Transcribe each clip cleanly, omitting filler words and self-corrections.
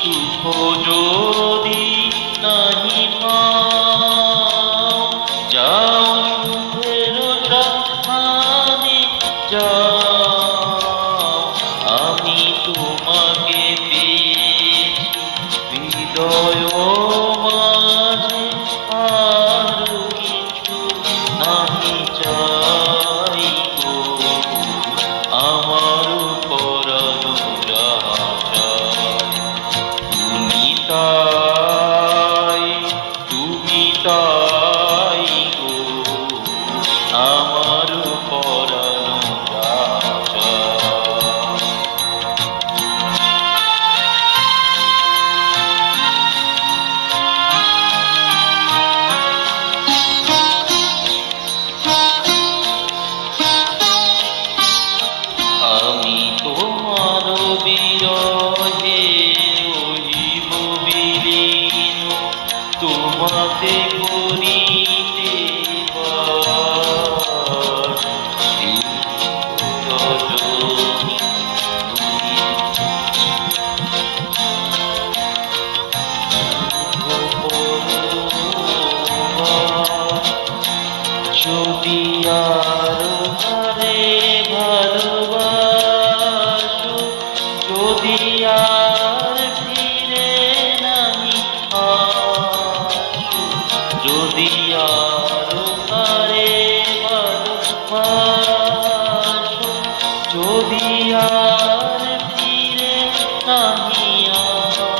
সুখ যদি নাহি পাও, যাও সুখের সন্ধানে যাও। আমি তোমাকে পেয়েছি হৃদয় মাঝে, আর কিছু নাহি চাই গো। আমার পরাণ যাহা চায়, তুমি তাই, তুমি তাই গো। আমার পরাণ যাহা চায়। আমি তোমার বিরহে রহিব বিলীন, তোমাতে করিতে বাস। রজনী যদি আর তারে ভালোবাসো, যদি আর ফিরে নাহি আসো, যদি আর তারে ভালোবাসো, যদি আর ফিরে নাহি আসো,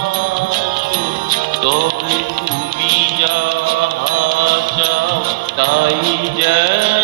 তবে তুমি যাহা চাও তাই যেন